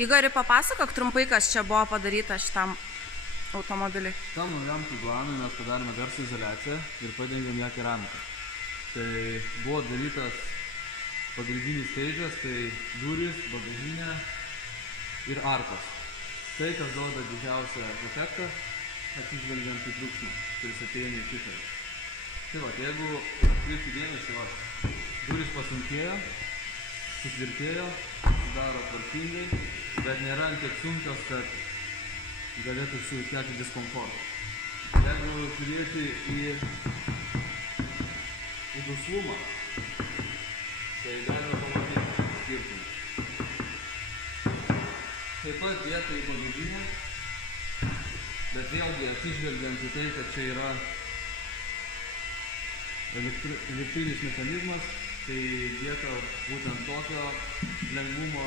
Igori, papasakok trumpai, kas čia buvo padaryta šitam automobiliui. Šitam naujam Tiguanui mes padarėme garso izoliaciją ir padengėm ją keramiką. Tai buvo darytas pagrindinis steidžas, tai durys, bagažinė ir arkos. Tai, kas duoda didžiausią efektą, atsižvelgiant į triukšmą, kuris ateina į šiferį. Tai va, jeigu atkreipti dėmesį, durys pasunkėjo, sutvirtėjo, sudaro tvarkingai, bet nėra tiek sunkios, kad galėtų sukelti diskomfortą. Jeigu žiūrėti į duslumą, tai galime pamatyti skirtumą. Taip pat vietoj į bagažinę, bet vėlgi atsižvelgiant į tai, kad čia yra elektrinis mechanizmas, tai vieta būtent tokio lengvumo,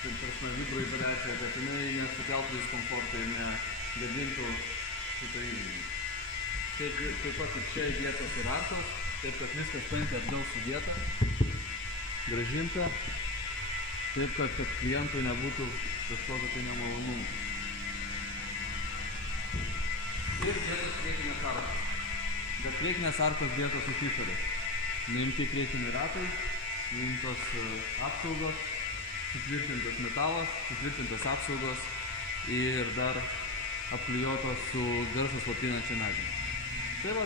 kaip prasme vibroizoliacija, kad jinai nesukeltų diskomfortą ir negadintų šitą įrenginį. Taip pat ir čia įdėtos ir arkos, taip kad viskas paimta atgal sudėta, grąžinta, taip kad klientui nebūtų kažkokio tai nemalonumų. Ir dėtos priekinės arkos. Bet priekinės arkos dėtos iš išorės. Nuimti priekiniai ratai, nuimtos apsaugos, sutvirtintas metalas, sutvirtintas apsaugos ir dar apklijuotos su garsą slopinančia medžiaga. Tai va,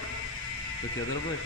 tokie darbai.